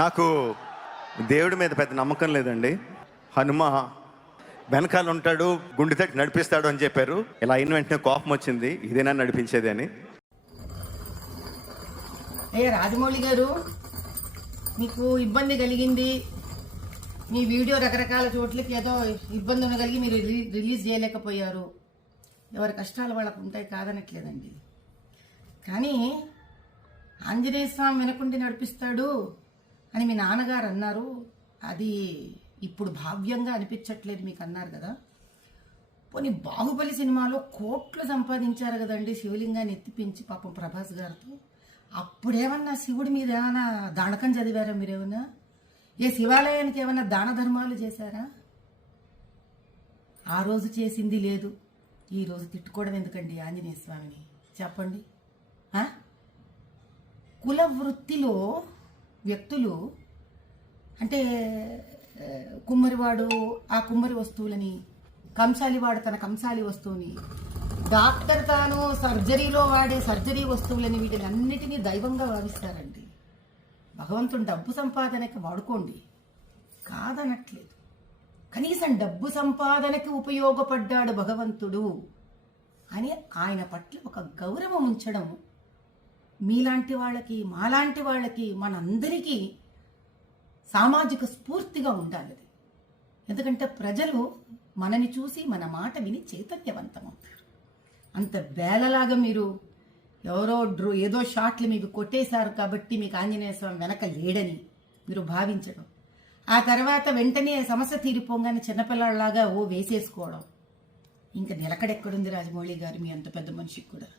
నాకు దేవుడి మీద పెద్ద నమ్మకం లేదండి. హనుమ వెనకాల ఉంటాడు, గుండె తట్టి నడిపిస్తాడు అని చెప్పారు. ఇలా అయిన వెంటనే కోపం వచ్చింది, ఇదేనా నడిపించేది అని. రాజమౌళి గారు, మీకు ఇబ్బంది కలిగింది, మీ వీడియో రకరకాల చోట్లకి ఏదో ఇబ్బంది ఉండగలిగి మీరు రిలీజ్ చేయలేకపోయారు. ఎవరి కష్టాలు వాళ్ళకు ఉంటాయి, కాదనట్లేదండి. కానీ ఆంజనేయ స్వామి వెనకుండి నడిపిస్తాడు అని మీ నాన్నగారు అన్నారు. అది ఇప్పుడు భావ్యంగా అనిపించట్లేదు మీకు అన్నారు కదా. పోనీ బాహుబలి సినిమాలో కోట్లు సంపాదించారు కదండి శివలింగాన్ని ఎత్తిపించి పాపం ప్రభాస్ గారితో. అప్పుడేమన్నా శివుడి మీద ఏమైనా దానకం చదివారా మీరేమన్నా? ఏ శివాలయానికి ఏమన్నా దాన ధర్మాలు చేశారా? ఆ రోజు చేసింది లేదు, ఈ రోజు తిట్టుకోవడం ఎందుకండి ఆంజనేయ స్వామిని చెప్పండి. కుల వృత్తిలో వ్యక్తులు అంటే కుమ్మరివాడు ఆ కుమ్మరి వస్తువులని, కంసాలివాడు తన కంసాలి వస్తువుని, డాక్టర్ తాను సర్జరీలో వాడే సర్జరీ వస్తువులని, వీటిలన్నిటినీ దైవంగా భావిస్తారండి. భగవంతుడు డబ్బు సంపాదనకి వాడుకోండి, కాదనట్లేదు. కనీసం డబ్బు సంపాదనకి ఉపయోగపడ్డాడు భగవంతుడు అని ఆయన పట్ల ఒక గౌరవం ఉంచడం మీలాంటి వాళ్ళకి, మాలాంటి వాళ్ళకి, మనందరికీ సామాజిక స్ఫూర్తిగా ఉండాలి. ఎందుకంటే ప్రజలు మనని చూసి మన మాట విని చైతన్యవంతమవుతారు. అంత బేలలాగా మీరు ఎవరో ఏదో షాట్లు మీకు కొట్టేశారు కాబట్టి మీకు ఆంజనేయ స్వామి వెనక లేడని మీరు భావించడం, ఆ తర్వాత వెంటనే సమస్య తీరిపోగానే చిన్నపిల్లలాగా వేసేసుకోవడం, ఇంకా నిలకడెక్కడుంది రాజమౌళి గారు మీ అంత పెద్ద మనిషికి కూడా?